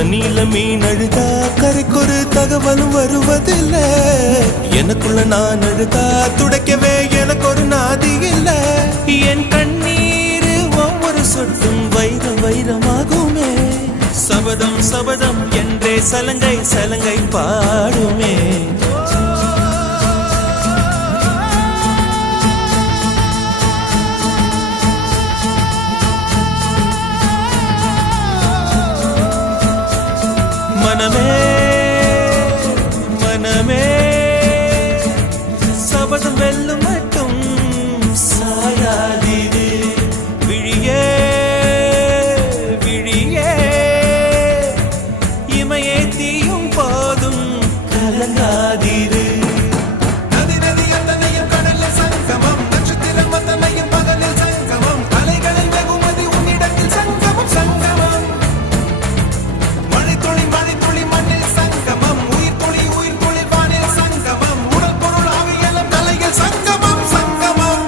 தண்ணியில மீன் அழுதா கரைக்கொரு தகவலும் வருவதில்லை. எனக்குள்ள நான் அழுதா துடைக்கவே எனக்கு ஒரு நாதி இல்லை. என் கண்ணீர் ஒவ்வொரு சொட்டும் வைரம் வைரமாகுமே. சபதம் சபதம் என்றே சலங்கை சலங்கை பாடுமே. மனமே மனமே சபதம் வெல்லும் மட்டும் சாயாதீது. விழியே விழியே இமையே தீயும் போதும் கலங்காதீரு. நதி நதி அத்தனையும் கடலில் சங்கமம், நட்சத்திரம் அத்தனையும் பகலில் சங்கமம், அலைகளில் வெகுமதி உன்னிடத்தில் சங்கமம் சங்கமம். மழை துளி மண்ணில் சங்கமம், உயிர் துளி வானில் சங்கமம், உடல் பொருள் ஆவியெல்லாம் தலையில் சங்கமம் சங்கமம்.